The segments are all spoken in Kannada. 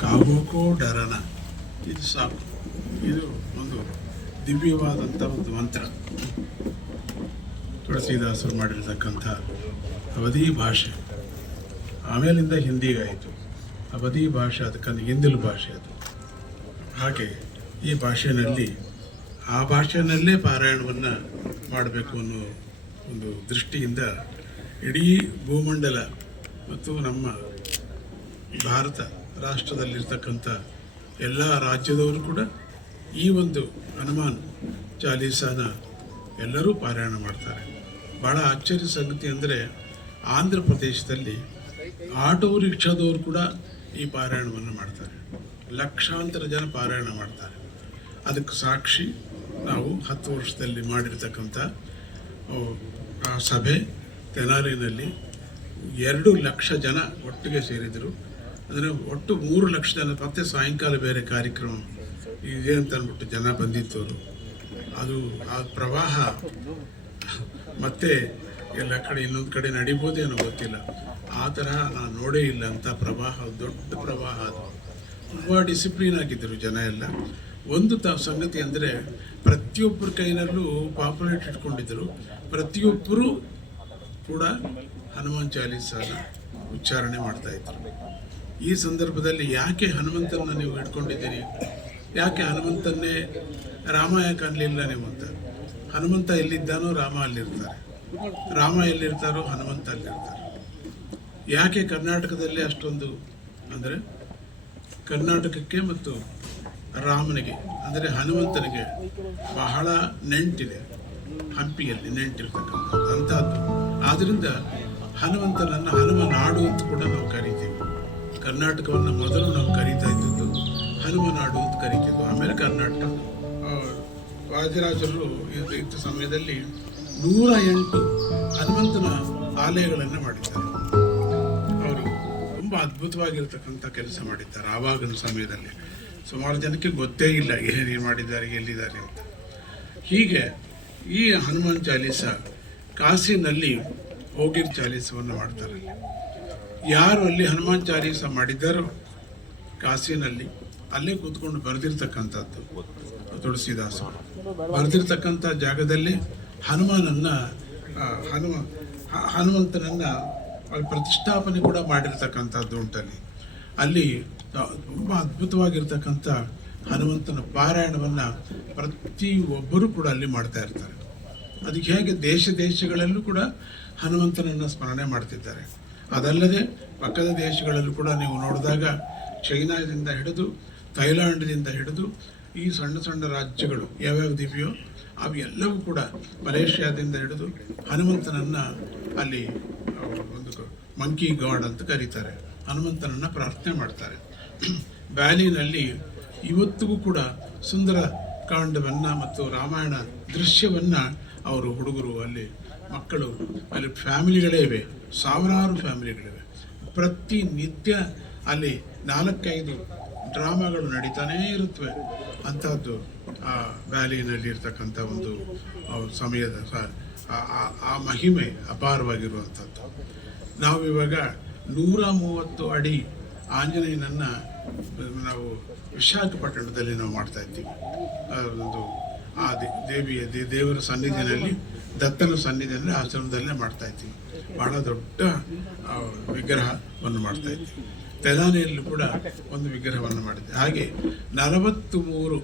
ಕಾಗೋಕೋ ಡರನ ಇದು ಸಾಕು. ಇದು ಒಂದು ದಿವ್ಯವಾದಂಥ ಒಂದು ಮಂತ್ರ. ತುಳಸಿದಾಸರು ಮಾಡಿರ್ತಕ್ಕಂಥ ಅವಧಿ ಭಾಷೆ, ಆಮೇಲಿಂದ ಹಿಂದಿಗಾಯಿತು. ಅವಧಿ ಭಾಷೆ ಅದಕ್ಕಂದು ಹಿಂದಿಲು ಭಾಷೆ ಅದು. ಹಾಗೆ ಈ ಭಾಷೆಯಲ್ಲಿ ಆ ಭಾಷೆಯಲ್ಲೇ ಪಾರಾಯಣವನ್ನು ಮಾಡಬೇಕು ಅನ್ನೋ ಒಂದು ದೃಷ್ಟಿಯಿಂದ ಇಡೀ ಭೂಮಂಡಲ ಮತ್ತು ನಮ್ಮ ಭಾರತ ರಾಷ್ಟ್ರದಲ್ಲಿರ್ತಕ್ಕಂಥ ಎಲ್ಲ ರಾಜ್ಯದವರು ಕೂಡ ಈ ಒಂದು ಹನುಮಾನ್ ಚಾಲೀಸಾನ ಎಲ್ಲರೂ ಪಾರಾಯಣ ಮಾಡ್ತಾರೆ. ಭಾಳ ಆಶ್ಚರ್ಯ ಸಂಗತಿ ಅಂದರೆ ಆಂಧ್ರ ಪ್ರದೇಶದಲ್ಲಿ ಆಟೋ ರಿಕ್ಷಾದವರು ಕೂಡ ಈ ಪಾರಾಯಣವನ್ನು ಮಾಡ್ತಾರೆ. ಲಕ್ಷಾಂತರ ಜನ ಪಾರಾಯಣ ಮಾಡ್ತಾರೆ. ಅದಕ್ಕೆ ಸಾಕ್ಷಿ ನಾವು 10 ವರ್ಷದಲ್ಲಿ ಮಾಡಿರ್ತಕ್ಕಂಥ ಆ ಸಭೆ ತೆನಾಲಿನಲ್ಲಿ 2 ಲಕ್ಷ ಜನ ಒಟ್ಟಿಗೆ ಸೇರಿದರು. ಅಂದರೆ ಒಟ್ಟು 3 ಲಕ್ಷ ಜನ. ಮತ್ತೆ ಸಾಯಂಕಾಲ ಬೇರೆ ಕಾರ್ಯಕ್ರಮ ಇದೆ ಅಂತ ಅಂದ್ಬಿಟ್ಟು ಜನ ಬಂದಿದ್ದವರು. ಅದು ಆ ಪ್ರವಾಹ ಮತ್ತೆ ಎಲ್ಲ ಕಡೆ ಇನ್ನೊಂದು ಕಡೆ ನಡಿಬೋದೇನೋ ಗೊತ್ತಿಲ್ಲ. ಆ ತರಹ ನಾನು ನೋಡೇ ಇಲ್ಲ ಅಂತ ಪ್ರವಾಹ, ದೊಡ್ಡ ಪ್ರವಾಹ. ಅದು ತುಂಬ ಡಿಸಿಪ್ಲಿನ್ ಆಗಿದ್ದರು ಜನ ಎಲ್ಲ. ಒಂದು ಸಂಗತಿ ಅಂದರೆ ಪ್ರತಿಯೊಬ್ಬರ ಕೈನಲ್ಲೂ ಪಾಪುಲೇಟ್ ಇಟ್ಕೊಂಡಿದ್ದರು. ಪ್ರತಿಯೊಬ್ಬರೂ ಕೂಡ ಹನುಮಾನ್ ಚಾಲೀಸಾನ ಉಚ್ಚಾರಣೆ ಮಾಡ್ತಾಯಿದ್ರು. ಈ ಸಂದರ್ಭದಲ್ಲಿ ಯಾಕೆ ಹನುಮಂತನ ನೀವು ಇಟ್ಕೊಂಡಿದ್ದೀರಿ, ಯಾಕೆ ಹನುಮಂತನ್ನೇ ರಾಮ ಯಾಕೆ ಅನ್ನಲಿಲ್ಲ ನೀವು ಅಂತ. ಹನುಮಂತ ಎಲ್ಲಿದ್ದಾನೋ ರಾಮ ಅಲ್ಲಿರ್ತಾರೆ, ರಾಮ ಎಲ್ಲಿರ್ತಾರೋ ಹನುಮಂತ ಅಲ್ಲಿರ್ತಾರೆ. ಯಾಕೆ ಕರ್ನಾಟಕದಲ್ಲಿ ಅಷ್ಟೊಂದು ಅಂದರೆ ಕರ್ನಾಟಕಕ್ಕೆ ಮತ್ತು ರಾಮನಿಗೆ ಅಂದರೆ ಹನುಮಂತನಿಗೆ ಬಹಳ ನೆಂಟಿದೆ, ಹಂಪಿಯಲ್ಲಿ ನೆಂಟಿರ್ತಕ್ಕಂಥದ್ದು ಅಂಥದ್ದು. ಆದ್ದರಿಂದ ಹನುಮಂತನನ್ನು ಹನುಮ ನಾಡು ಅಂತ ಕೂಡ ನಾವು ಕರಿತೀವಿ. ಕರ್ನಾಟಕವನ್ನು ಮೊದಲು ನಾವು ಕರೀತಾ ಇದ್ದದ್ದು ಹನುಮನಾಡು ಅಂತ ಕರಿತಿದ್ವು. ಆಮೇಲೆ ಕರ್ನಾಟಕ ವಾದಿರಾಜರು ಇದ್ದ ಸಮಯದಲ್ಲಿ 108 ಹನುಮಂತನ ಆಲಯಗಳನ್ನು ಮಾಡಿದ್ದಾರೆ. ಅವರು ತುಂಬ ಅದ್ಭುತವಾಗಿರ್ತಕ್ಕಂಥ ಕೆಲಸ ಮಾಡಿದ್ದಾರೆ. ಆವಾಗಿನ ಸಮಯದಲ್ಲಿ ಸುಮಾರು ಜನಕ್ಕೆ ಗೊತ್ತೇ ಇಲ್ಲ ಏನೇನು ಮಾಡಿದ್ದಾರೆ, ಎಲ್ಲಿದ್ದಾರೆ ಅಂತ. ಹೀಗೆ ಈ ಹನುಮಾನ್ ಚಾಲೀಸ ಕಾಶಿನಲ್ಲಿ ಹೋಗಿರ್ ಚಾಲೀಸವನ್ನು ಮಾಡ್ತಾರೆ. ಯಾರು ಅಲ್ಲಿ ಹನುಮಾನ್ ಚಾಲೀಸ ಮಾಡಿದ್ದಾರೋ ಕಾಶಿನಲ್ಲಿ ಅಲ್ಲೇ ಕೂತ್ಕೊಂಡು ಬರೆದಿರ್ತಕ್ಕಂಥದ್ದು ತುಳಸಿದಾಸರು. ಬರೆದಿರ್ತಕ್ಕಂಥ ಜಾಗದಲ್ಲಿ ಹನುಮಂತನನ್ನು ಪ್ರತಿಷ್ಠಾಪನೆ ಕೂಡ ಮಾಡಿರ್ತಕ್ಕಂಥದ್ದು ಉಂಟಲ್ಲಿ. ಅಲ್ಲಿ ತುಂಬ ಅದ್ಭುತವಾಗಿರ್ತಕ್ಕಂಥ ಹನುಮಂತನ ಪಾರಾಯಣವನ್ನು ಪ್ರತಿಯೊಬ್ಬರೂ ಕೂಡ ಅಲ್ಲಿ ಮಾಡ್ತಾ ಇರ್ತಾರೆ. ಅದಕ್ಕೆ ಹೇಗೆ ದೇಶ ದೇಶಗಳಲ್ಲೂ ಕೂಡ ಹನುಮಂತನನ್ನು ಸ್ಮರಣೆ ಮಾಡ್ತಿದ್ದಾರೆ. ಅದಲ್ಲದೆ ಪಕ್ಕದ ದೇಶಗಳಲ್ಲೂ ಕೂಡ ನೀವು ನೋಡಿದಾಗ ಚೈನಾದಿಂದ ಹಿಡಿದು ಥೈಲ್ಯಾಂಡ್ದಿಂದ ಹಿಡಿದು ಈ ಸಣ್ಣ ಸಣ್ಣ ರಾಜ್ಯಗಳು ಯಾವ್ಯಾವ ದಿವ್ಯೋ ಅವು ಎಲ್ಲವೂ ಕೂಡ ಮಲೇಷ್ಯಾದಿಂದ ಹಿಡಿದು ಹನುಮಂತನನ್ನು ಅಲ್ಲಿ ಒಂದು ಮಂಕಿ ಗಾಡ್ ಅಂತ ಕರೀತಾರೆ. ಹನುಮಂತನನ್ನು ಪ್ರಾರ್ಥನೆ ಮಾಡ್ತಾರೆ. ವ್ಯಾಲಿನಲ್ಲಿ ಇವತ್ತಿಗೂ ಕೂಡ ಸುಂದರ ಕಾಂಡವನ್ನು ಮತ್ತು ರಾಮಾಯಣ ದೃಶ್ಯವನ್ನು ಅವರು ಹುಡುಗರು ಅಲ್ಲಿ ಮಕ್ಕಳು ಅಲ್ಲಿ ಫ್ಯಾಮಿಲಿಗಳೇ ಇವೆ, ಸಾವಿರಾರು ಫ್ಯಾಮಿಲಿಗಳಿವೆ. ಪ್ರತಿನಿತ್ಯ ಅಲ್ಲಿ 4-5 ಡ್ರಾಮಾಗಳು ನಡೀತಾನೇ ಇರುತ್ತವೆ. ಅಂಥದ್ದು ಆ ವ್ಯಾಲಿನಲ್ಲಿ ಇರ್ತಕ್ಕಂಥ ಒಂದು ಸಮಯದ ಆ ಮಹಿಮೆ ಅಪಾರವಾಗಿರುವಂಥದ್ದು. ನಾವಿವಾಗ 130 ಅಡಿ ಆಂಜನೇಯನನ್ನು ನಾವು ವಿಶಾಖಪಟ್ಟಣದಲ್ಲಿ ನಾವು ಮಾಡ್ತಾ ಇದ್ದೀವಿ. ಒಂದು ಆ ದೇವರ ಸನ್ನಿಧಿನಲ್ಲಿ, ದತ್ತನ ಸನ್ನಿಧಿಯಲ್ಲಿ ಆಶ್ರಮದಲ್ಲೇ ಮಾಡ್ತಾ ಇದ್ದೀವಿ. ಬಹಳ ದೊಡ್ಡ ವಿಗ್ರಹವನ್ನು ಮಾಡ್ತಾ ಇದ್ದೀವಿ. ತೆಲಾನೆಯಲ್ಲೂ ಕೂಡ ಒಂದು ವಿಗ್ರಹವನ್ನು ಮಾಡಿದೆ. ಹಾಗೆ 43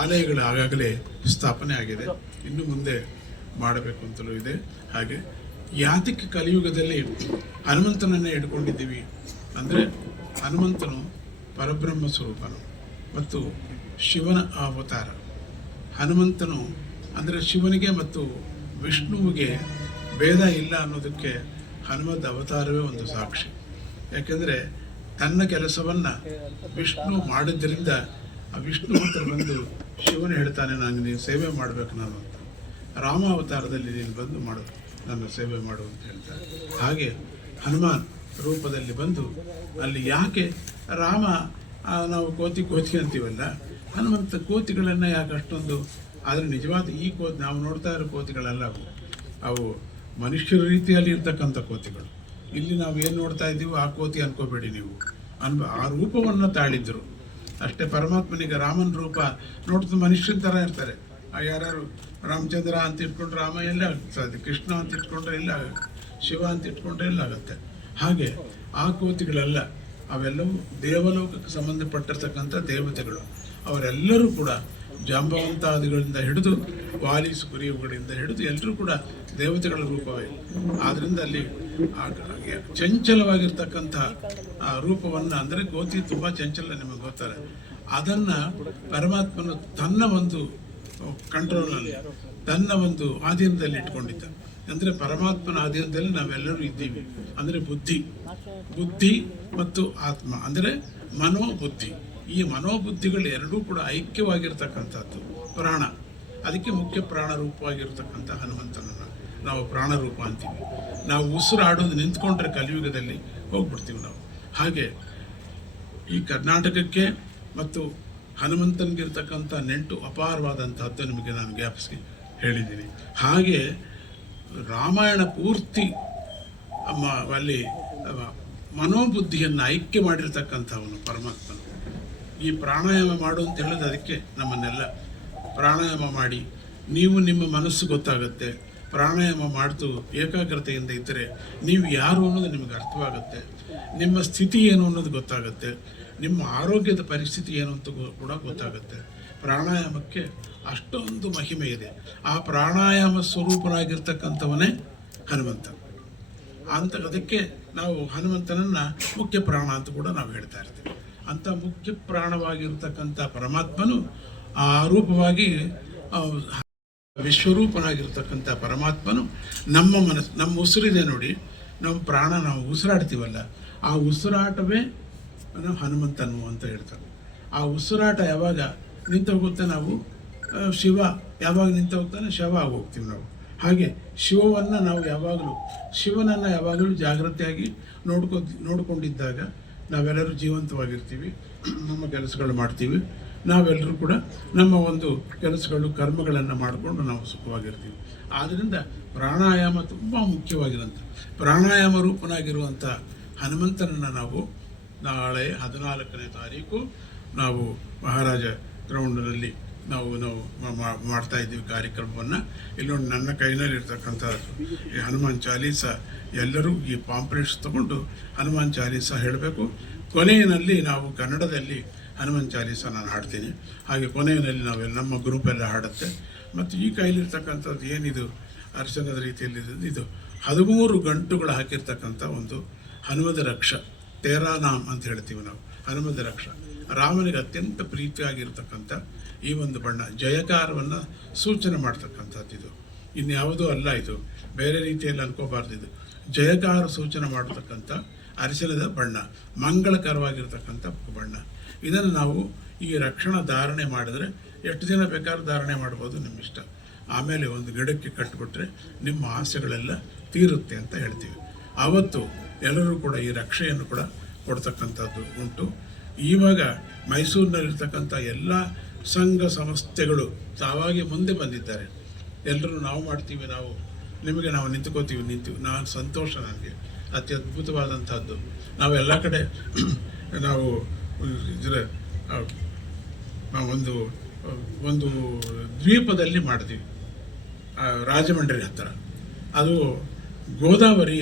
ಆಲಯಗಳು ಆಗಾಗಲೇ ಸ್ಥಾಪನೆ ಆಗಿದೆ. ಇನ್ನು ಮುಂದೆ ಮಾಡಬೇಕು ಅಂತಲೂ ಇದೆ. ಹಾಗೆ ಯಾತಕ್ಕೆ ಕಲಿಯುಗದಲ್ಲಿ ಹನುಮಂತನನ್ನೇ ಇಟ್ಕೊಂಡಿದ್ದೀವಿ ಅಂದರೆ ಹನುಮಂತನು ಪರಬ್ರಹ್ಮ ಸ್ವರೂಪನು ಮತ್ತು ಶಿವನ ಅವತಾರ. ಹನುಮಂತನು ಅಂದರೆ ಶಿವನಿಗೆ ಮತ್ತು ವಿಷ್ಣುವಿಗೆ ಭೇದ ಇಲ್ಲ ಅನ್ನೋದಕ್ಕೆ ಹನುಮದ್ ಅವತಾರವೇ ಒಂದು ಸಾಕ್ಷಿ. ಯಾಕೆಂದರೆ ತನ್ನ ಕೆಲಸವನ್ನು ವಿಷ್ಣು ಮಾಡಿದ್ದರಿಂದ ಆ ವಿಷ್ಣು ಹತ್ರ ಬಂದು ಶಿವನು ಹೇಳ್ತಾನೆ, ನಾನು ನೀನು ಸೇವೆ ಮಾಡಬೇಕು ನಾನು ಅಂತ. ರಾಮ ಅವತಾರದಲ್ಲಿ ನೀನು ಬಂದು ಮಾಡು, ನನ್ನ ಸೇವೆ ಮಾಡು ಅಂತ ಹೇಳ್ತಾರೆ. ಹಾಗೆ ಹನುಮಾನ್ ರೂಪದಲ್ಲಿ ಬಂದು ಅಲ್ಲಿ ಯಾಕೆ ರಾಮ ನಾವು ಕೋತಿ ಅಂತೀವಲ್ಲ, ಹನುಮಂತ ಕೋತಿಗಳನ್ನು ಯಾಕೆ ಅಷ್ಟೊಂದು. ಆದರೆ ನಿಜವಾದ ಈ ನಾವು ನೋಡ್ತಾ ಇರೋ ಕೋತಿಗಳಲ್ಲ, ಅವು ಮನುಷ್ಯರ ರೀತಿಯಲ್ಲಿ ಇರ್ತಕ್ಕಂಥ ಕೋತಿಗಳು. ಇಲ್ಲಿ ನಾವು ಏನು ನೋಡ್ತಾ ಇದ್ದೀವಿ ಆ ಕೋತಿ ಅನ್ಕೋಬೇಡಿ ನೀವು. ಆ ರೂಪವನ್ನು ತಾಳಿದ್ರು ಅಷ್ಟೇ. ಪರಮಾತ್ಮನಿಗೆ ರಾಮನ ರೂಪ ನೋಡ್ತಾ ಮನುಷ್ಯನ ಥರ ಇರ್ತಾರೆ. ಯಾರು ರಾಮಚಂದ್ರ ಅಂತ ಇಟ್ಕೊಂಡ್ರೆ ರಾಮ ಎಲ್ಲ ಆಗುತ್ತೆ, ಕೃಷ್ಣ ಅಂತ ಇಟ್ಕೊಂಡ್ರೆ ಎಲ್ಲ ಆಗುತ್ತೆ, ಶಿವ ಅಂತ ಇಟ್ಕೊಂಡ್ರೆ ಎಲ್ಲ ಆಗುತ್ತೆ. ಹಾಗೆ ಆ ಕೋತಿಗಳೆಲ್ಲ ಅವೆಲ್ಲವೂ ದೇವಲೋಕಕ್ಕೆ ಸಂಬಂಧಪಟ್ಟಿರ್ತಕ್ಕಂಥ ದೇವತೆಗಳು. ಅವರೆಲ್ಲರೂ ಕೂಡ ಜಾಂಬವಂತಾದಿಗಳಿಂದ ಹಿಡಿದು ವಾಲಿ ಸುಗ್ರೀವುಗಳಿಂದ ಹಿಡಿದು ಎಲ್ಲರೂ ಕೂಡ ದೇವತೆಗಳ ರೂಪವೇ. ಆದ್ದರಿಂದ ಅಲ್ಲಿ ಚಂಚಲವಾಗಿರ್ತಕ್ಕಂಥ ಆ ರೂಪವನ್ನು, ಅಂದರೆ ಕೋತಿ ತುಂಬ ಚಂಚಲ, ನಿಮಗೆ ಗೊತ್ತಾರೆ. ಅದನ್ನು ಪರಮಾತ್ಮನು ತನ್ನ ಒಂದು ಕಂಟ್ರೋಲಲ್ಲಿ, ತನ್ನ ಒಂದು ಆಧೀನದಲ್ಲಿ ಇಟ್ಕೊಂಡಿದ್ದ. ಅಂದರೆ ಪರಮಾತ್ಮನ ಆಧೀನದಲ್ಲಿ ನಾವೆಲ್ಲರೂ ಇದ್ದೀವಿ. ಅಂದರೆ ಬುದ್ಧಿ ಮತ್ತು ಆತ್ಮ, ಅಂದರೆ ಮನೋಬುದ್ಧಿ. ಈ ಮನೋಬುದ್ಧಿಗಳು ಎರಡೂ ಕೂಡ ಐಕ್ಯವಾಗಿರ್ತಕ್ಕಂಥದ್ದು ಪ್ರಾಣ. ಅದಕ್ಕೆ ಮುಖ್ಯ ಪ್ರಾಣ ರೂಪವಾಗಿರ್ತಕ್ಕಂಥ ಹನುಮಂತನನ್ನು ನಾವು ಪ್ರಾಣರೂಪ ಅಂತೀವಿ. ನಾವು ಉಸಿರಾಡೋದು ನಿಂತ್ಕೊಂಡ್ರೆ ಕಲಿಯುಗದಲ್ಲಿ ಹೋಗ್ಬಿಡ್ತೀವಿ ನಾವು. ಹಾಗೆ ಈ ಕರ್ನಾಟಕಕ್ಕೆ ಮತ್ತು ಹನುಮಂತನಿಗಿರ್ತಕ್ಕಂಥ ನೆಂಟು ಅಪಾರವಾದಂಥದ್ದು ನಿಮಗೆ ನಾನು ಜ್ಞಾಪಿಸಿ ಹೇಳಿದ್ದೀನಿ. ಹಾಗೆ ರಾಮಾಯಣ ಪೂರ್ತಿ ಅಲ್ಲಿ ಮನೋಬುದ್ಧಿಯನ್ನು ಐಕ್ಯ ಮಾಡಿರ್ತಕ್ಕಂಥವನು ಪರಮಾತ್ಮನು. ಈ ಪ್ರಾಣಾಯಾಮ ಮಾಡು ಅಂತ ಹೇಳೋದು ಅದಕ್ಕೆ ನಮ್ಮನ್ನೆಲ್ಲ ಪ್ರಾಣಾಯಾಮ ಮಾಡಿ. ನೀವು ನಿಮ್ಮ ಮನಸ್ಸು ಗೊತ್ತಾಗುತ್ತೆ. ಪ್ರಾಣಾಯಾಮ ಮಾಡ್ತು ಏಕಾಗ್ರತೆಯಿಂದ ಇದ್ದರೆ ನೀವು ಯಾರು ಅನ್ನೋದು ನಿಮಗೆ ಅರ್ಥವಾಗುತ್ತೆ. ನಿಮ್ಮ ಸ್ಥಿತಿ ಏನು ಅನ್ನೋದು ಗೊತ್ತಾಗುತ್ತೆ. ನಿಮ್ಮ ಆರೋಗ್ಯದ ಪರಿಸ್ಥಿತಿ ಏನು ಅಂತ ಕೂಡ ಗೊತ್ತಾಗುತ್ತೆ. ಪ್ರಾಣಾಯಾಮಕ್ಕೆ ಅಷ್ಟೊಂದು ಮಹಿಮೆ ಇದೆ. ಆ ಪ್ರಾಣಾಯಾಮ ಸ್ವರೂಪನಾಗಿರ್ತಕ್ಕಂಥವನೇ ಹನುಮಂತ ಅಂತ. ಅದಕ್ಕೆ ನಾವು ಹನುಮಂತನನ್ನು ಮುಖ್ಯ ಪ್ರಾಣ ಅಂತ ಕೂಡ ನಾವು ಹೇಳ್ತಾ ಇರ್ತೀವಿ. ಅಂಥ ಮುಖ್ಯ ಪ್ರಾಣವಾಗಿರ್ತಕ್ಕಂಥ ಪರಮಾತ್ಮನು ಆ ರೂಪವಾಗಿ ವಿಶ್ವರೂಪನಾಗಿರ್ತಕ್ಕಂಥ ಪರಮಾತ್ಮನು ನಮ್ಮ ಮನಸ್ಸು, ನಮ್ಮ ಉಸಿರಿದೆ ನೋಡಿ, ನಮ್ಮ ಪ್ರಾಣ, ನಾವು ಉಸಿರಾಡ್ತೀವಲ್ಲ, ಆ ಉಸಿರಾಟವೇ ಹನುಮಂತನು ಅಂತ ಹೇಳ್ತಾರೆ. ಆ ಉಸಿರಾಟ ಯಾವಾಗ ನಿಂತು ಹೋಗುತ್ತೆ, ನಾವು ಶಿವ ಯಾವಾಗ ನಿಂತು ಹೋಗ್ತಾನೆ ಶವ ಆಗೋಗ್ತೀವಿ ನಾವು. ಹಾಗೆ ಶಿವನನ್ನು ನಾವು ಶಿವನನ್ನು ಯಾವಾಗಲೂ ಜಾಗೃತಿಯಾಗಿ ನೋಡ್ಕೊಂಡಿದ್ದಾಗ ನಾವೆಲ್ಲರೂ ಜೀವಂತವಾಗಿರ್ತೀವಿ, ನಮ್ಮ ಕೆಲಸಗಳು ಮಾಡ್ತೀವಿ. ನಾವೆಲ್ಲರೂ ಕೂಡ ನಮ್ಮ ಒಂದು ಕೆಲಸಗಳು ಕರ್ಮಗಳನ್ನು ಮಾಡಿಕೊಂಡು ನಾವು ಸುಖವಾಗಿರ್ತೀವಿ. ಆದ್ದರಿಂದ ಪ್ರಾಣಾಯಾಮ ತುಂಬ ಮುಖ್ಯವಾಗಿರೋಂಥ ಪ್ರಾಣಾಯಾಮ ರೂಪನಾಗಿರುವಂಥ ಹನುಮಂತನನ್ನು ನಾವು ನಾಳೆ 14ನೇ ತಾರೀಕು ನಾವು ಮಹಾರಾಜ ಗ್ರೌಂಡ್ನಲ್ಲಿ ನಾವು ಮಾಡ್ತಾ ಇದ್ದೀವಿ ಕಾರ್ಯಕ್ರಮವನ್ನು. ಇಲ್ಲೊಂದು ನನ್ನ ಕೈನಲ್ಲಿರ್ತಕ್ಕಂಥ ಈ ಹನುಮಾನ್ ಚಾಲೀಸ, ಎಲ್ಲರೂ ಈ ಪಾಂಪ್ಲೆಟ್ಸ್ ತಗೊಂಡು ಹನುಮಾನ್ ಚಾಲೀಸ ಹೇಳಬೇಕು. ಕೊನೆಯಲ್ಲಿ ನಾವು ಕನ್ನಡದಲ್ಲಿ ಹನುಮಾನ್ ಚಾಲೀಸ ನಾನು ಹಾಡ್ತೀನಿ. ಹಾಗೆ ಕೊನೆಯಲ್ಲಿ ನಾವೆಲ್ಲ ನಮ್ಮ ಗ್ರೂಪೆಲ್ಲ ಹಾಡುತ್ತೆ. ಮತ್ತು ಈ ಕೈಲಿರ್ತಕ್ಕಂಥದ್ದು ಏನಿದು ಅರ್ಚನದ ರೀತಿಯಲ್ಲಿ ಇದು 13 ಗಂಟುಗಳು ಹಾಕಿರ್ತಕ್ಕಂಥ ಒಂದು ಹನುಮದ ರಕ್ಷ, ತೇರಾನಾಮ್ ಅಂತ ಹೇಳ್ತೀವಿ ನಾವು. ಹನುಮದ ರಕ್ಷ ರಾಮನಿಗೆ ಅತ್ಯಂತ ಪ್ರೀತಿಯಾಗಿರ್ತಕ್ಕಂಥ ಈ ಒಂದು ಬಣ್ಣ, ಜಯಕಾರವನ್ನು ಸೂಚನೆ ಮಾಡ್ತಕ್ಕಂಥದ್ದು. ಇದು ಇನ್ಯಾವುದೂ ಅಲ್ಲ, ಇದು ಬೇರೆ ರೀತಿಯಲ್ಲಿ ಅನ್ಕೋಬಾರ್ದು. ಇದು ಜಯಕಾರ ಸೂಚನೆ ಮಾಡತಕ್ಕಂಥ ಅರಿಶಿಣದ ಬಣ್ಣ, ಮಂಗಳಕರವಾಗಿರ್ತಕ್ಕಂಥ ಬಣ್ಣ. ಇದನ್ನು ನಾವು ಈ ರಕ್ಷಣಾ ಧಾರಣೆ ಮಾಡಿದ್ರೆ ಎಷ್ಟು ದಿನ ಬೇಕಾದ್ರೂ ಧಾರಣೆ ಮಾಡ್ಬೋದು, ನಿಮ್ಮ ಇಷ್ಟ. ಆಮೇಲೆ ಒಂದು ಗಿಡಕ್ಕೆ ಕಟ್ಟಿಬಿಟ್ರೆ ನಿಮ್ಮ ಆಸೆಗಳೆಲ್ಲ ತೀರುತ್ತೆ ಅಂತ ಹೇಳ್ತೀವಿ. ಆವತ್ತು ಎಲ್ಲರೂ ಕೂಡ ಈ ರಕ್ಷೆಯನ್ನು ಕೂಡ ಕೊಡ್ತಕ್ಕಂಥದ್ದು ಉಂಟು. ಇವಾಗ ಮೈಸೂರಿನಲ್ಲಿರ್ತಕ್ಕಂಥ ಎಲ್ಲ ಸಂಘ ಸಂಸ್ಥೆಗಳು ತಾವಾಗಿ ಮುಂದೆ ಬಂದಿದ್ದಾರೆ. ಎಲ್ಲರೂ ನಾವು ಮಾಡ್ತೀವಿ, ನಿಮಗೆ ನಾವು ನಿಂತ್ಕೋತೀವಿ. ನಾನು ಸಂತೋಷ, ನನಗೆ ಅತ್ಯದ್ಭುತವಾದಂಥದ್ದು. ನಾವೆಲ್ಲ ಕಡೆ ನಾವು ಇದರ ಒಂದು ದ್ವೀಪದಲ್ಲಿ ಮಾಡ್ತೀವಿ, ರಾಜಮಂಡ್ರಿ ಹತ್ತಿರ. ಅದು ಗೋದಾವರಿ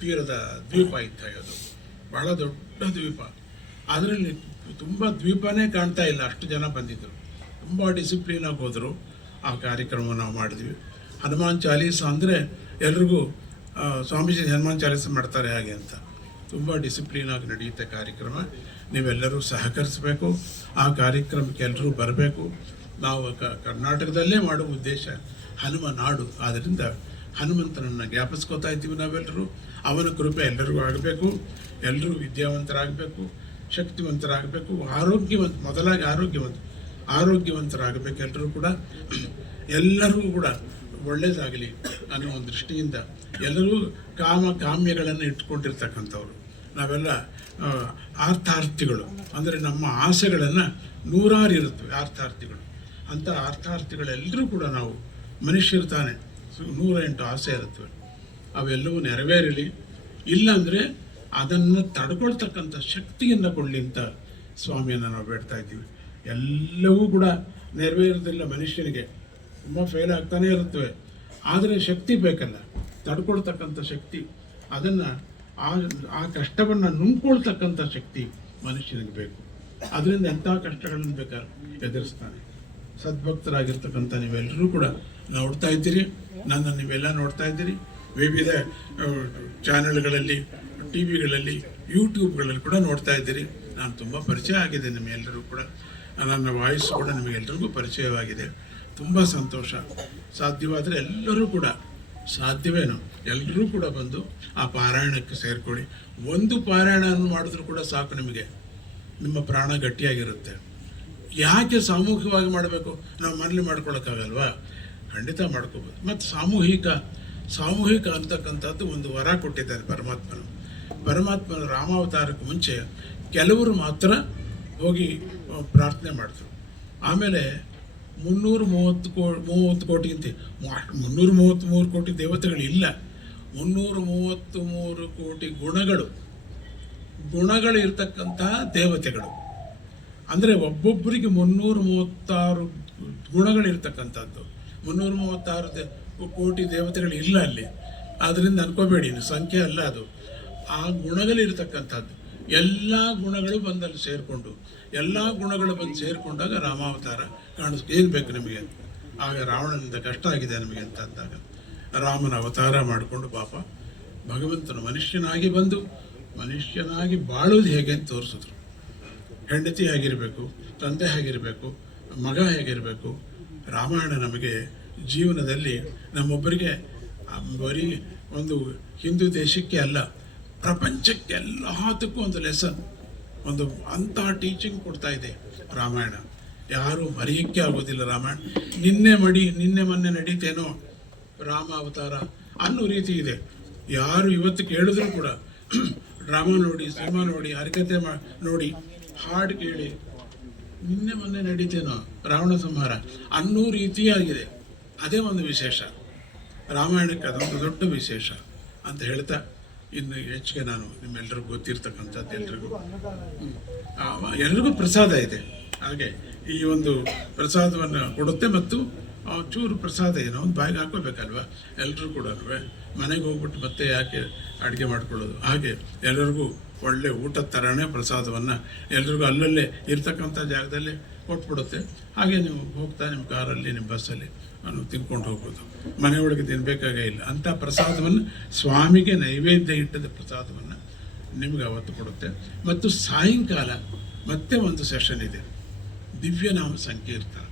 ತೀರದ ದ್ವೀಪ ಇದ್ದಾಗ, ಅದು ಬಹಳ ದೊಡ್ಡ ದ್ವೀಪ. ಅದರಲ್ಲಿ ತುಂಬ ದ್ವೀಪನೇ ಕಾಣ್ತಾ ಇಲ್ಲ, ಅಷ್ಟು ಜನ ಬಂದಿದ್ದರು. ತುಂಬ ಡಿಸಿಪ್ಲಿನಾಗಿ ಹೋದರು. ಆ ಕಾರ್ಯಕ್ರಮ ನಾವು ಮಾಡಿದ್ವಿ. ಹನುಮಾನ್ ಚಾಲೀಸ ಅಂದರೆ ಎಲ್ರಿಗೂ ಸ್ವಾಮೀಜಿ ಹನುಮಾನ್ ಚಾಲೀಸ ಮಾಡ್ತಾರೆ ಹಾಗೆ ಅಂತ ತುಂಬ ಡಿಸಿಪ್ಲಿನಾಗಿ ನಡೆಯುತ್ತೆ ಕಾರ್ಯಕ್ರಮ. ನೀವೆಲ್ಲರೂ ಸಹಕರಿಸಬೇಕು. ಆ ಕಾರ್ಯಕ್ರಮಕ್ಕೆ ಎಲ್ಲರೂ ಬರಬೇಕು. ನಾವು ಕರ್ನಾಟಕದಲ್ಲೇ ಮಾಡುವ ಉದ್ದೇಶ ಹನುಮ ನಾಡು. ಆದ್ದರಿಂದ ಹನುಮಂತನನ್ನು ಜ್ಞಾಪಿಸ್ಕೋತಾ ಇದ್ದೀವಿ ನಾವೆಲ್ಲರೂ. ಅವನ ಕೃಪೆ ಎಲ್ಲರಿಗೂ ಆಗಬೇಕು. ಎಲ್ಲರೂ ವಿದ್ಯಾವಂತರಾಗಬೇಕು, ಶಕ್ತಿವಂತರಾಗಬೇಕು, ಮೊದಲಾಗಿ ಆರೋಗ್ಯವಂತರಾಗಬೇಕು. ಎಲ್ಲರೂ ಕೂಡ ಒಳ್ಳೆಯದಾಗಲಿ ಅನ್ನೋ ಒಂದು ದೃಷ್ಟಿಯಿಂದ ಎಲ್ಲರೂ ಕಾಮ್ಯಗಳನ್ನು ಇಟ್ಕೊಂಡಿರ್ತಕ್ಕಂಥವ್ರು ನಾವೆಲ್ಲ. ಆರ್ಥಾರ್ಥಿಗಳು ಅಂದರೆ ನಮ್ಮ ಆಸೆಗಳನ್ನು ನೂರಾರು ಇರುತ್ತವೆ ಆರ್ಥಾರ್ಥಿಗಳು. ಅಂಥ ಆರ್ಥಾರ್ಥಿಗಳೆಲ್ಲರೂ ಕೂಡ ನಾವು ಮನುಷ್ಯರು ತಾನೆ, 108 ಆಸೆ ಇರುತ್ತವೆ. ಅವೆಲ್ಲವೂ ನೆರವೇರಲಿ. ಇಲ್ಲಾಂದರೆ ಅದನ್ನು ತಡ್ಕೊಳ್ತಕ್ಕಂಥ ಶಕ್ತಿಯನ್ನು ಕೊಡಲಿ ಅಂತ ಸ್ವಾಮಿಯನ್ನು ನಾವು ಬೇಡ್ತಾ ಇದ್ದೀವಿ. ಎಲ್ಲವೂ ಕೂಡ ನೆರವೇರೋದಿಲ್ಲ, ಮನುಷ್ಯನಿಗೆ ತುಂಬ ಫೇಲ್ ಆಗ್ತಾನೇ ಇರುತ್ತವೆ. ಆದರೆ ಶಕ್ತಿ ಬೇಕಲ್ಲ, ತಡ್ಕೊಳ್ತಕ್ಕಂಥ ಶಕ್ತಿ, ಅದನ್ನು ಆ ಕಷ್ಟವನ್ನು ನುಂಗ್ಕೊಳ್ತಕ್ಕಂಥ ಶಕ್ತಿ ಮನುಷ್ಯನಿಗೆ ಬೇಕು. ಅದರಿಂದ ಎಂಥ ಕಷ್ಟಗಳನ್ನು ಬೇಕಾದ್ರೆ ಎದುರಿಸ್ತಾನೆ. ಸದ್ಭಕ್ತರಾಗಿರ್ತಕ್ಕಂಥ ನೀವೆಲ್ಲರೂ ಕೂಡ ನೋಡ್ತಾ ಇದ್ದೀರಿ, ನನ್ನ ನೀವೆಲ್ಲ ನೋಡ್ತಾ ಇದ್ದೀರಿ. ವಿವಿಧ ಚಾನೆಲ್ಗಳಲ್ಲಿ, ಟಿ ವಿಗಳಲ್ಲಿ, ಯೂಟ್ಯೂಬ್ಗಳಲ್ಲಿ ಕೂಡ ನೋಡ್ತಾ ಇದ್ದೀರಿ. ನಾನು ತುಂಬ ಪರಿಚಯ ಆಗಿದೆ ನಿಮ್ಮೆಲ್ಲರೂ ಕೂಡ. ನನ್ನ ವಾಯ್ಸ್ ಕೂಡ ನಿಮಗೆಲ್ಲರಿಗೂ ಪರಿಚಯವಾಗಿದೆ. ತುಂಬ ಸಂತೋಷ. ಸಾಧ್ಯವಾದರೆ ಎಲ್ಲರೂ ಕೂಡ, ಸಾಧ್ಯವೇನೋ ಎಲ್ಲರೂ ಕೂಡ ಬಂದು ಆ ಪಾರಾಯಣಕ್ಕೆ ಸೇರಿಕೊಳ್ಳಿ. ಒಂದು ಪಾರಾಯಣವನ್ನು ಮಾಡಿದ್ರೂ ಕೂಡ ಸಾಕು, ನಿಮಗೆ ನಿಮ್ಮ ಪ್ರಾಣ ಗಟ್ಟಿಯಾಗಿರುತ್ತೆ. ಯಾಕೆ ಸಾಮೂಹಿಕವಾಗಿ ಮಾಡಬೇಕು? ನಾವು ಮನೇಲಿ ಮಾಡ್ಕೊಳಕ್ಕಾಗಲ್ವಾ? ಖಂಡಿತ ಮಾಡ್ಕೋಬೋದು. ಮತ್ತು ಸಾಮೂಹಿಕ ಅಂತಕ್ಕಂಥದ್ದು ಒಂದು ವರ ಕೊಟ್ಟಿದ್ದಾರೆ ಪರಮಾತ್ಮನ ರಾಮಾವತಾರಕ್ಕೆ ಮುಂಚೆ ಕೆಲವರು ಮಾತ್ರ ಹೋಗಿ ಪ್ರಾರ್ಥನೆ ಮಾಡಿದ್ರು. ಆಮೇಲೆ 330 ಕೋಟಿಗಿಂತ 333 ಕೋಟಿ ದೇವತೆಗಳಿಲ್ಲ, 333 ಕೋಟಿ ಗುಣಗಳು ಇರ್ತಕ್ಕಂತಹ ದೇವತೆಗಳು. ಅಂದರೆ ಒಬ್ಬೊಬ್ಬರಿಗೆ 336 ಗುಣಗಳಿರ್ತಕ್ಕಂಥದ್ದು. 336 ಕೋಟಿ ದೇವತೆಗಳು ಇಲ್ಲ ಅಲ್ಲಿ. ಆದ್ದರಿಂದ ಅನ್ಕೋಬೇಡಿ, ಸಂಖ್ಯೆ ಅಲ್ಲ ಅದು, ಆ ಗುಣಗಳಿರ್ತಕ್ಕಂಥದ್ದು. ಎಲ್ಲ ಗುಣಗಳು ಬಂದಲ್ಲಿ ಸೇರಿಕೊಂಡು, ಎಲ್ಲ ಗುಣಗಳು ಬಂದು ಸೇರಿಕೊಂಡಾಗ ರಾಮಾವತಾರ ಕಾಣಿಸ್ತು. ಏನು ಬೇಕು ನಿಮಗೆ? ಆಗ ರಾವಣನಿಂದ ಕಷ್ಟ ಆಗಿದೆ ನಮಗೆ ಅಂತ ಅಂದಾಗ ರಾಮನ ಅವತಾರ ಮಾಡಿಕೊಂಡು ಪಾಪ ಭಗವಂತನು ಮನುಷ್ಯನಾಗಿ ಬಂದು ಮನುಷ್ಯನಾಗಿ ಬಾಳೋದು ಹೇಗೆ ಅಂತ ತೋರಿಸಿದ್ರು. ಹೆಂಡತಿ ಹೇಗಿರಬೇಕು, ತಂದೆ ಹೇಗಿರಬೇಕು, ಮಗ ಹೇಗಿರಬೇಕು. ರಾಮಾಯಣ ನಮಗೆ ಜೀವನದಲ್ಲಿ ನಮ್ಮೊಬ್ಬರಿಗೆ ಬರೀ ಒಂದು ಹಿಂದೂ ದೇಶಕ್ಕೆ ಅಲ್ಲ, ಪ್ರಪಂಚಕ್ಕೆ ಎಲ್ಲದಕ್ಕೂ ಒಂದು ಲೆಸನ್, ಒಂದು ಅಂಥ ಟೀಚಿಂಗ್ ಕೊಡ್ತಾ ಇದೆ ರಾಮಾಯಣ. ಯಾರೂ ಮರೆಯೋಕ್ಕೆ ಆಗೋದಿಲ್ಲ ರಾಮಾಯಣ. ನಿನ್ನೆ ಮೊನ್ನೆ ನಡೀತೇನೋ ರಾಮ ಅವತಾರ ಅನ್ನೋ ರೀತಿ ಇದೆ. ಯಾರು ಇವತ್ತು ಕೇಳಿದ್ರು ಕೂಡ ಡ್ರಾಮಾ ನೋಡಿ, ಸಿನಿಮಾ ನೋಡಿ, ಹರಿಕತೆ ನೋಡಿ, ಹಾಡು ಕೇಳಿ ನಿನ್ನೆ ಮೊನ್ನೆ ನಡೀತೇನೋ ರಾವಣ ಸಂಹಾರ ಅನ್ನೋ ರೀತಿಯಾಗಿದೆ. ಅದೇ ಒಂದು ವಿಶೇಷ ರಾಮಾಯಣಕ್ಕೆ, ಅದೊಂದು ದೊಡ್ಡ ವಿಶೇಷ ಅಂತ ಹೇಳ್ತಾ, ಇನ್ನು ಹೆಚ್ಚಿಗೆ ನಾನು ನಿಮ್ಮೆಲ್ಲರಿಗೂ ಗೊತ್ತಿರ್ತಕ್ಕಂಥದ್ದು ಎಲ್ರಿಗೂ ಪ್ರಸಾದ ಇದೆ. ಹಾಗೆ ಈ ಒಂದು ಪ್ರಸಾದವನ್ನು ಕೊಡುತ್ತೆ. ಮತ್ತು ಚೂರು ಪ್ರಸಾದ ಏನೋ ಒಂದು ಬಾಯಿಗೆ ಹಾಕೋಬೇಕಲ್ವ ಎಲ್ಲರೂ ಕೂಡ. ಮನೆಗೆ ಹೋಗ್ಬಿಟ್ಟು ಮತ್ತೆ ಯಾಕೆ ಅಡುಗೆ ಮಾಡ್ಕೊಳ್ಳೋದು? ಹಾಗೆ ಎಲ್ಲರಿಗೂ ಒಳ್ಳೆ ಊಟದ ಥರನೇ ಪ್ರಸಾದವನ್ನು ಎಲ್ರಿಗೂ ಅಲ್ಲಲ್ಲೇ ಇರ್ತಕ್ಕಂಥ ಜಾಗದಲ್ಲಿ ಕೊಟ್ಬಿಡುತ್ತೆ. ಹಾಗೆ ನೀವು ಹೋಗ್ತಾ ನಿಮ್ಮ ಕಾರಲ್ಲಿ, ನಿಮ್ಮ ಬಸ್ಸಲ್ಲಿ ತಿನ್ಕೊಂಡು ಹೋಗ್ಬೋದು. ಮನೆಯೊಳಗೆ ತಿನ್ನಬೇಕಾಗೇ ಇಲ್ಲ. ಅಂಥ ಪ್ರಸಾದವನ್ನು, ಸ್ವಾಮಿಗೆ ನೈವೇದ್ಯ ಇಟ್ಟದ ಪ್ರಸಾದವನ್ನು ನಿಮಗೆ ಅವತ್ತು ಕೊಡುತ್ತೆ. ಮತ್ತು ಸಾಯಂಕಾಲ ಮತ್ತೆ ಒಂದು ಸೆಷನ್ ಇದೆ, ದಿವ್ಯನಾಮ ಸಂಕೀರ್ತನ,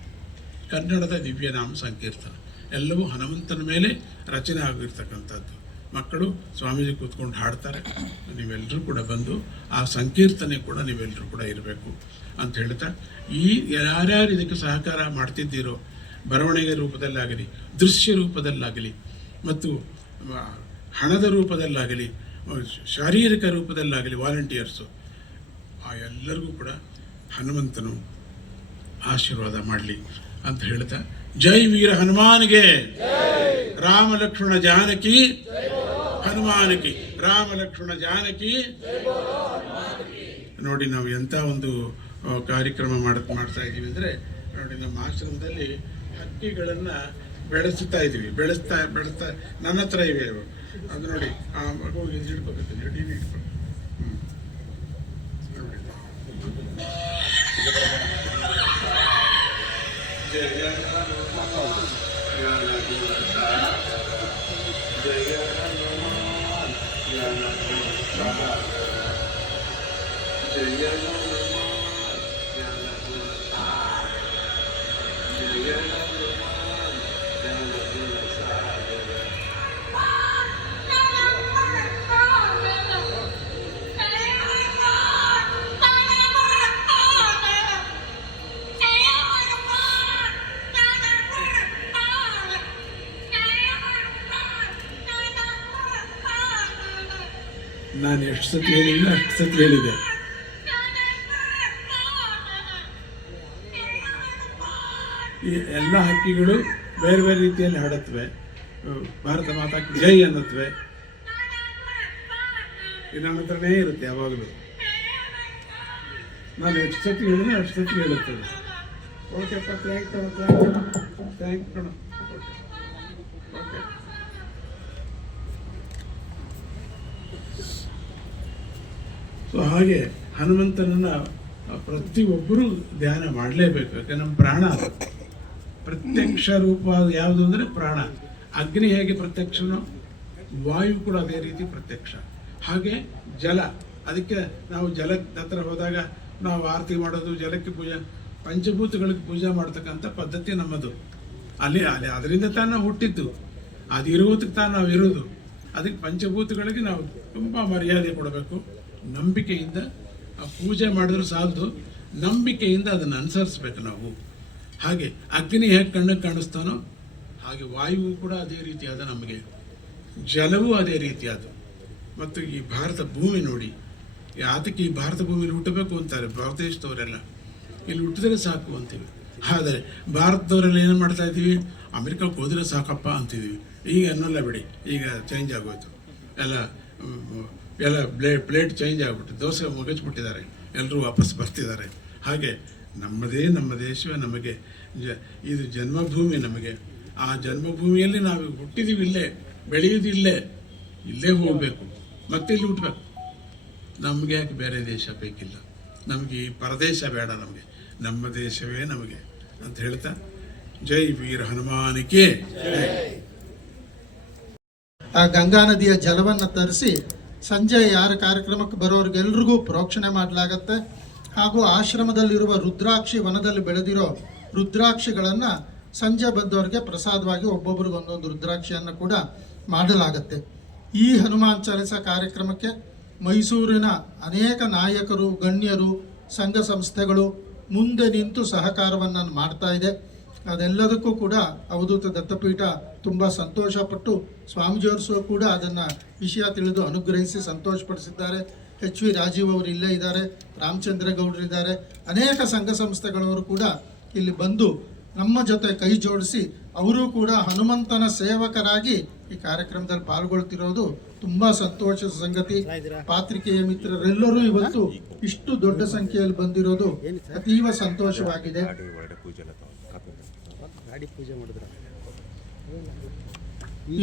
ಕನ್ನಡದ ದಿವ್ಯನಾಮ ಸಂಕೀರ್ತನ. ಎಲ್ಲವೂ ಹನುಮಂತನ ಮೇಲೆ ರಚನೆ ಆಗಿರ್ತಕ್ಕಂಥದ್ದು. ಮಕ್ಕಳು ಸ್ವಾಮೀಜಿ ಕೂತ್ಕೊಂಡು ಹಾಡ್ತಾರೆ. ನೀವೆಲ್ಲರೂ ಕೂಡ ಬಂದು ಆ ಸಂಕೀರ್ತನೆ ಕೂಡ ನೀವೆಲ್ಲರೂ ಕೂಡ ಇರಬೇಕು ಅಂತ ಹೇಳ್ತಾ, ಈ ಯಾರ್ಯಾರು ಇದಕ್ಕೆ ಸಹಕಾರ ಮಾಡ್ತಿದ್ದೀರೋ, ಬರವಣಿಗೆ ರೂಪದಲ್ಲಾಗಲಿ, ದೃಶ್ಯ ರೂಪದಲ್ಲಾಗಲಿ, ಮತ್ತು ಹಣದ ರೂಪದಲ್ಲಾಗಲಿ, ಶಾರೀರಿಕ ರೂಪದಲ್ಲಾಗಲಿ ವಾಲಂಟಿಯರ್ಸು, ಆ ಎಲ್ಲರಿಗೂ ಕೂಡ ಹನುಮಂತನು ಆಶೀರ್ವಾದ ಮಾಡಲಿ ಅಂತ ಹೇಳ್ತಾ, ಜೈ ವೀರ ಹನುಮಾನಿಗೆ, ರಾಮ ಲಕ್ಷ್ಮಣ ಜಾನಕಿ, ಹನುಮಾನಕಿ, ರಾಮ ಲಕ್ಷ್ಮಣ ಜಾನಕಿ. ನೋಡಿ, ನಾವು ಎಂಥ ಒಂದು ಕಾರ್ಯಕ್ರಮ ಮಾಡ್ತಾ ಇದ್ದೀವಿ ಅಂದರೆ, ನೋಡಿ, ನಮ್ಮ ಆಶ್ರಮದಲ್ಲಿ ಹಕ್ಕಿಗಳನ್ನು ಬೆಳೆಸ್ತಾ ಇದ್ದೀವಿ. ಬೆಳೆಸ್ತಾ ನನ್ನ ಹತ್ರ ಇವೆ ಅದು. ನೋಡಿ, ಆ ಮಗು ಇದು ಹಿಡ್ಕೋಬೇಕು, ಡಿ ವಿ ಹಿಡ್ಕೊಂಡು. ನಾನು ಎಷ್ಟು ಸತಿ ಹೇಳಿಲ್ಲ ಅಷ್ಟು ಸತಿ ಹೇಳಿದೆ. ಈ ಎಲ್ಲ ಹಕ್ಕಿಗಳು ಬೇರೆ ಬೇರೆ ರೀತಿಯಲ್ಲಿ ಹಾಡುತ್ತವೆ. ಭಾರತ ಮಾತಾ ಜೈ ಅನ್ನತ್ವೆ. ಇದು ನನ್ನ ಹತ್ರನೇ ಇರುತ್ತೆ ಯಾವಾಗಲೂ. ನಾನು ಎಷ್ಟು ಸತಿ ಹೇಳಿದ್ರೆ ಅಷ್ಟು ಸತಿ ಹೇಳುತ್ತದೆ. ಓಕೆಪ್ಪ, ಥ್ಯಾಂಕ್ ಕಣ. ಓಕೆ. ಸೊ ಹಾಗೆ ಹನುಮಂತನನ್ನು ಪ್ರತಿಯೊಬ್ಬರೂ ಧ್ಯಾನ ಮಾಡಲೇಬೇಕು. ಯಾಕೆ ನಮ್ಮ ಪ್ರಾಣ ಪ್ರತ್ಯಕ್ಷ ರೂಪ ಯಾವುದು ಅಂದರೆ ಪ್ರಾಣ. ಅಗ್ನಿ ಹೇಗೆ ಪ್ರತ್ಯಕ್ಷನೋ ವಾಯು ಕೂಡ ಅದೇ ರೀತಿ ಪ್ರತ್ಯಕ್ಷ. ಹಾಗೆ ಜಲ, ಅದಕ್ಕೆ ನಾವು ಜಲದ ಹತ್ರ ಹೋದಾಗ ನಾವು ಆರತಿ ಮಾಡೋದು, ಜಲಕ್ಕೆ ಪೂಜೆ, ಪಂಚಭೂತಗಳಿಗೆ ಪೂಜೆ ಮಾಡ್ತಕ್ಕಂಥ ಪದ್ಧತಿ ನಮ್ಮದು. ಅಲ್ಲಿ ಅದರಿಂದ ತಾನು ನಾವು ಹುಟ್ಟಿದ್ದು, ಅದು ಇರುವುದಕ್ಕೆ ತಾನು ನಾವು ಇರೋದು. ಅದಕ್ಕೆ ಪಂಚಭೂತಗಳಿಗೆ ನಾವು ತುಂಬ ಮರ್ಯಾದೆ ಕೊಡಬೇಕು. ನಂಬಿಕೆಯಿಂದ ಆ ಪೂಜೆ ಮಾಡಿದ್ರು ಸಾಲದು, ನಂಬಿಕೆಯಿಂದ ಅದನ್ನು ಅನುಸರಿಸ್ಬೇಕು ನಾವು. ಹಾಗೆ ಅಗ್ನಿ ಹೇಗೆ ಕಣ್ಣಿಗೆ ಕಾಣಿಸ್ತಾನೋ ಹಾಗೆ ವಾಯುವು ಕೂಡ ಅದೇ ರೀತಿಯಾದ, ನಮಗೆ ಜಲವೂ ಅದೇ ರೀತಿಯಾದ. ಮತ್ತು ಈ ಭಾರತ ಭೂಮಿ ನೋಡಿ, ಯಾತಕ್ಕೆ ಈ ಭಾರತ ಭೂಮಿಲಿ ಹುಟ್ಟಬೇಕು ಅಂತಾರೆ ಭಾರತದೇಶದವರೆಲ್ಲ. ಇಲ್ಲಿ ಹುಟ್ಟಿದ್ರೆ ಸಾಕು ಅಂತೀವಿ. ಆದರೆ ಭಾರತದವರೆಲ್ಲ ಏನು ಮಾಡ್ತಾ ಇದ್ದೀವಿ, ಅಮೆರಿಕಕ್ಕೆ ಹೋದರೆ ಸಾಕಪ್ಪ ಅಂತಿದ್ದೀವಿ. ಈಗ ಅನ್ನೋಲ್ಲ ಬಿಡಿ, ಈಗ ಚೇಂಜ್ ಆಗೋಯ್ತು. ಎಲ್ಲ ಪ್ಲೇಟ್ ಚೇಂಜ್ ಆಗಿಬಿಟ್ಟು ದೋಸೆ ಮುಗಿಸ್ಬಿಟ್ಟಿದ್ದಾರೆ, ಎಲ್ಲರೂ ವಾಪಸ್ ಬರ್ತಿದ್ದಾರೆ. ಹಾಗೆ ನಮ್ಮ ದೇಶವೇ ನಮಗೆ ಇದು ಜನ್ಮಭೂಮಿ. ನಮಗೆ ಆ ಜನ್ಮಭೂಮಿಯಲ್ಲಿ ನಾವು ಹುಟ್ಟಿದ್ದೀವಿ, ಇಲ್ಲೇ ಬೆಳೆಯೋದು, ಇಲ್ಲೇ ಹೋಗಬೇಕು, ಮತ್ತೆ ಇಲ್ಲಿ ಹುಟ್ಟಬೇಕು. ನಮಗೆ ಯಾಕೆ ಬೇರೆ ದೇಶ ಬೇಕಿಲ್ಲ, ನಮಗೆ ಈ ಪರದೇಶ ಬೇಡ, ನಮಗೆ ನಮ್ಮ ದೇಶವೇ ನಮಗೆ ಅಂತ ಹೇಳ್ತಾ, ಜೈ ವೀರ ಹನುಮಾನಿಕೆ. ಆ ಗಂಗಾ ನದಿಯ ಜಲವನ್ನು ತರಿಸಿ ಸಂಜೆ ಯಾರ ಕಾರ್ಯಕ್ರಮಕ್ಕೆ ಬರೋರಿಗೆಲ್ರಿಗೂ ಪ್ರೋಕ್ಷಣೆ ಮಾಡಲಾಗತ್ತೆ. ಹಾಗೂ ಆಶ್ರಮದಲ್ಲಿರುವ ರುದ್ರಾಕ್ಷಿ ವನದಲ್ಲಿ ಬೆಳೆದಿರೋ ರುದ್ರಾಕ್ಷಿಗಳನ್ನು ಸಂಜೆ ಬಂದವರಿಗೆ ಪ್ರಸಾದವಾಗಿ ಒಬ್ಬೊಬ್ರಿಗೆ ಒಂದೊಂದು ರುದ್ರಾಕ್ಷಿಯನ್ನು ಕೂಡ ಮಾಡಲಾಗತ್ತೆ. ಈ ಹನುಮಾನ್ ಚಾಲಿಸ ಕಾರ್ಯಕ್ರಮಕ್ಕೆ ಮೈಸೂರಿನ ಅನೇಕ ನಾಯಕರು, ಗಣ್ಯರು, ಸಂಘ ಸಂಸ್ಥೆಗಳು ಮುಂದೆ ನಿಂತು ಸಹಕಾರವನ್ನು ಮಾಡ್ತಾ ಇದೆ. ಅದೆಲ್ಲದಕ್ಕೂ ಕೂಡ ಅವಧೂತ ದತ್ತಪೀಠ ತುಂಬ ಸಂತೋಷಪಟ್ಟು, ಸ್ವಾಮೀಜಿಯವರು ಕೂಡ ಅದನ್ನು ವಿಷಯ ತಿಳಿದು ಅನುಗ್ರಹಿಸಿ ಸಂತೋಷಪಡಿಸಿದ್ದಾರೆ. ಎಚ್ ವಿ ರಾಜೀವ್ ಅವರು ಇಲ್ಲೇ ಇದ್ದಾರೆ, ರಾಮಚಂದ್ರ ಗೌಡರಿದ್ದಾರೆ, ಅನೇಕ ಸಂಘ ಸಂಸ್ಥೆಗಳವರು ಕೂಡ ಇಲ್ಲಿ ಬಂದು ನಮ್ಮ ಜೊತೆ ಕೈ ಜೋಡಿಸಿ ಅವರು ಕೂಡ ಹನುಮಂತನ ಸೇವಕರಾಗಿ ಈ ಕಾರ್ಯಕ್ರಮದಲ್ಲಿ ಪಾಲ್ಗೊಳ್ತಿರೋದು ತುಂಬ ಸಂತೋಷದ ಸಂಗತಿ. ಪಾತ್ರಿಕೆಯ ಮಿತ್ರರೆಲ್ಲರೂ ಇವತ್ತು ಇಷ್ಟು ದೊಡ್ಡ ಸಂಖ್ಯೆಯಲ್ಲಿ ಬಂದಿರೋದು ಅತೀವ ಸಂತೋಷವಾಗಿದೆ.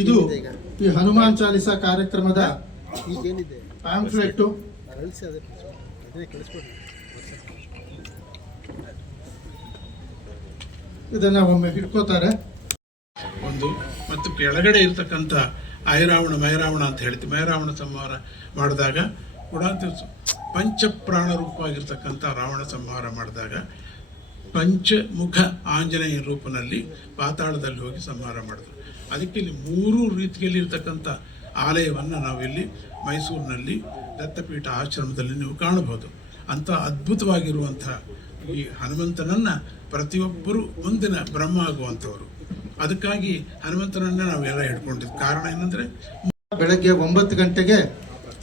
ಇದು ಈ ಹನುಮಾನ್ ಚಾಲಿಸ ಕಾರ್ಯಕ್ರಮದ ಪ್ಯಾಂಫ್ಲೆಟ್ಟು. ಇದನ್ನ ಒಮ್ಮೆ ಹಿಡ್ಕೋತಾರೆ. ಒಂದು ಮತ್ತು ಕೆಳಗಡೆ ಇರ್ತಕ್ಕಂಥ ಐರಾವಣ ಮೈರಾವಣ ಅಂತ ಹೇಳ್ತೀವಿ. ಮೈರಾವಣ ಸಂಹಾರ ಮಾಡಿದಾಗ ಕೂಡ ಪಂಚಪ್ರಾಣ ರೂಪವಾಗಿರ್ತಕ್ಕಂಥ ರಾವಣ ಸಂಹಾರ ಮಾಡಿದಾಗ ಪಂಚಮುಖ ಆಂಜನೇಯ ರೂಪನಲ್ಲಿ ಪಾತಾಳದಲ್ಲಿ ಹೋಗಿ ಸಂಹಾರ ಮಾಡಿದ್ರು. ಅದಕ್ಕೆ ಇಲ್ಲಿ 3 ರೀತಿಯಲ್ಲಿ ಇರ್ತಕ್ಕಂಥ ಆಲಯವನ್ನು ನಾವಿಲ್ಲಿ ಮೈಸೂರಿನಲ್ಲಿ ದತ್ತಪೀಠ ಆಶ್ರಮದಲ್ಲಿ ನೀವು ಕಾಣಬಹುದು. ಅಂಥ ಅದ್ಭುತವಾಗಿರುವಂಥ ಈ ಹನುಮಂತನನ್ನು ಪ್ರತಿಯೊಬ್ಬರು ಮುಂದಿನ ಬ್ರಹ್ಮ ಆಗುವಂಥವರು. ಅದಕ್ಕಾಗಿ ಹನುಮಂತನನ್ನು ನಾವೆಲ್ಲ ಹಿಡ್ಕೊಂಡಿದ್ದು ಕಾರಣ ಏನಂದರೆ, ಬೆಳಗ್ಗೆ 9 ಗಂಟೆಗೆ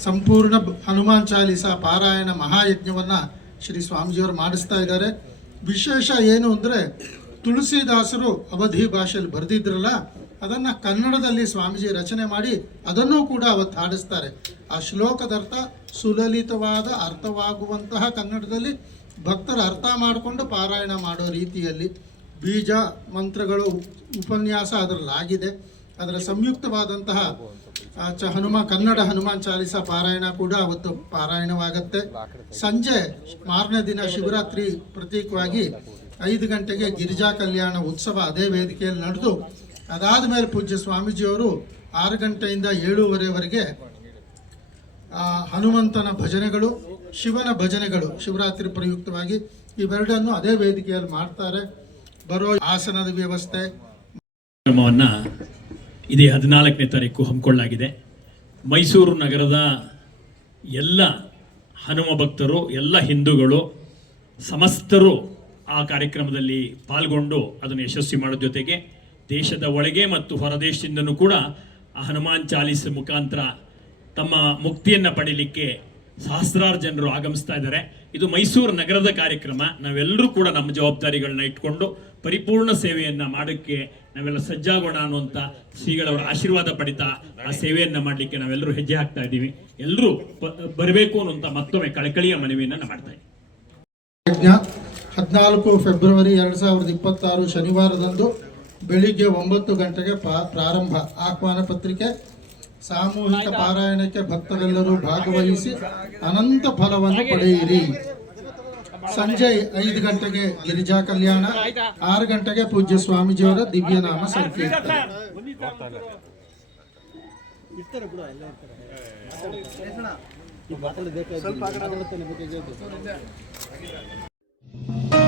ಸಂಪೂರ್ಣ ಹನುಮಾನ್ ಚಾಲಿಸ ಪಾರಾಯಣ ಮಹಾಯಜ್ಞವನ್ನು ಶ್ರೀ ಸ್ವಾಮೀಜಿಯವರು ಮಾಡಿಸ್ತಾ ಇದ್ದಾರೆ. ವಿಶೇಷ ಏನು ಅಂದರೆ, ತುಳಸಿದಾಸರು ಅವಧಿ ಭಾಷೆಯಲ್ಲಿ ಬರೆದಿದ್ರಲ್ಲ, ಅದನ್ನು ಕನ್ನಡದಲ್ಲಿ ಸ್ವಾಮೀಜಿ ರಚನೆ ಮಾಡಿ ಅದನ್ನು ಕೂಡ ಅವತ್ತು ಹಾಡಿಸ್ತಾರೆ. ಆ ಶ್ಲೋಕದರ್ಥ ಸುಲಲಿತವಾದ ಅರ್ಥವಾಗುವಂತಹ ಕನ್ನಡದಲ್ಲಿ ಭಕ್ತರು ಅರ್ಥ ಮಾಡಿಕೊಂಡು ಪಾರಾಯಣ ಮಾಡೋ ರೀತಿಯಲ್ಲಿ ಬೀಜ ಮಂತ್ರಗಳು ಉಪನ್ಯಾಸ ಅದರಲ್ಲಾಗಿದೆ. ಅದರ ಸಂಯುಕ್ತವಾದಂತಹ ಕನ್ನಡ ಹನುಮಾನ್ ಚಾಲಿಸ ಪಾರಾಯಣ ಕೂಡ ಅವತ್ತು ಪಾರಾಯಣವಾಗತ್ತೆ. ಸಂಜೆ ಮಾರನೇ ದಿನ ಶಿವರಾತ್ರಿ ಪ್ರತೀಕವಾಗಿ 5 ಗಂಟೆಗೆ ಗಿರಿಜಾ ಕಲ್ಯಾಣ ಉತ್ಸವ ಅದೇ ವೇದಿಕೆಯಲ್ಲಿ ನಡೆದು, ಅದಾದ ಮೇಲೆ ಪೂಜ್ಯ ಸ್ವಾಮೀಜಿಯವರು 6 ಗಂಟೆಯಿಂದ 7:30ವರೆಗೆ ಹನುಮಂತನ ಭಜನೆಗಳು, ಶಿವನ ಭಜನೆಗಳು ಶಿವರಾತ್ರಿ ಪ್ರಯುಕ್ತವಾಗಿ ಇವೆರಡನ್ನು ಅದೇ ವೇದಿಕೆಯಲ್ಲಿ ಮಾಡ್ತಾರೆ. ಬರೋ ಆಸನದ ವ್ಯವಸ್ಥೆ ಕಾರ್ಯಕ್ರಮವನ್ನು ಇದೇ 14ನೇ ತಾರೀಕು ಹಮ್ಮಿಕೊಳ್ಳಲಾಗಿದೆ. ಮೈಸೂರು ನಗರದ ಎಲ್ಲ ಹನುಮ ಭಕ್ತರು, ಎಲ್ಲ ಹಿಂದೂಗಳು, ಸಮಸ್ತರು ಆ ಕಾರ್ಯಕ್ರಮದಲ್ಲಿ ಪಾಲ್ಗೊಂಡು ಅದನ್ನು ಯಶಸ್ವಿ ಮಾಡೋ ಜೊತೆಗೆ ದೇಶದ ಒಳಗೆ ಮತ್ತು ಹೊರದೇಶದಿಂದನೂ ಕೂಡ ಆ ಹನುಮಾನ್ ಚಾಲಿಸ್ ಮುಖಾಂತರ ತಮ್ಮ ಮುಕ್ತಿಯನ್ನು ಪಡೀಲಿಕ್ಕೆ ಸಹಸ್ರಾರು ಜನರು ಆಗಮಿಸ್ತಾ ಇದ್ದಾರೆ. ಇದು ಮೈಸೂರು ನಗರದ ಕಾರ್ಯಕ್ರಮ. ನಾವೆಲ್ಲರೂ ಕೂಡ ನಮ್ಮ ಜವಾಬ್ದಾರಿಗಳನ್ನ ಇಟ್ಕೊಂಡು ಪರಿಪೂರ್ಣ ಸೇವೆಯನ್ನ ಮಾಡೋಕ್ಕೆ ನಾವೆಲ್ಲ ಸಜ್ಜಾಗೋಣ ಅನ್ನುವಂಥ ಶ್ರೀಗಳವರ ಆಶೀರ್ವಾದ ಪಡಿತಾ ಆ ಸೇವೆಯನ್ನ ಮಾಡಲಿಕ್ಕೆ ನಾವೆಲ್ಲರೂ ಹೆಜ್ಜೆ ಹಾಕ್ತಾ ಇದ್ದೀವಿ. ಎಲ್ಲರೂ ಬರಬೇಕು ಅನ್ನುವಂಥ ಮತ್ತೊಮ್ಮೆ ಕಳಕಳಿಯ ಮನವಿಯನ್ನ ಮಾಡ್ತಾ ಇದ್ದೀವಿ. 14 ಫೆಬ್ರವರಿ 2026 ಶನಿವಾರದಂದು ಬೆಳಿಗ್ಗೆ 9 ಗಂಟೆಗೆ ಪ್ರಾರಂಭ. ಆಹ್ವಾನ ಪತ್ರಿಕೆ. ಸಾಮೂಹಿಕ ಪಾರಾಯಣಕ್ಕೆ ಭಕ್ತರೆಲ್ಲರೂ ಭಾಗವಹಿಸಿ ಅನಂತ ಫಲವನ್ನು ಪಡೆಯಿರಿ. ಸಂಜೆ 5 ಗಂಟೆಗೆ ಗಿರಿಜಾ ಕಲ್ಯಾಣ, 6 ಗಂಟೆಗೆ ಪೂಜ್ಯ ಸ್ವಾಮೀಜಿಯವರ ದಿವ್ಯನಾಮ ಸಂಕೀರ್ತನೆ. ಸ್ವಲ್ಪ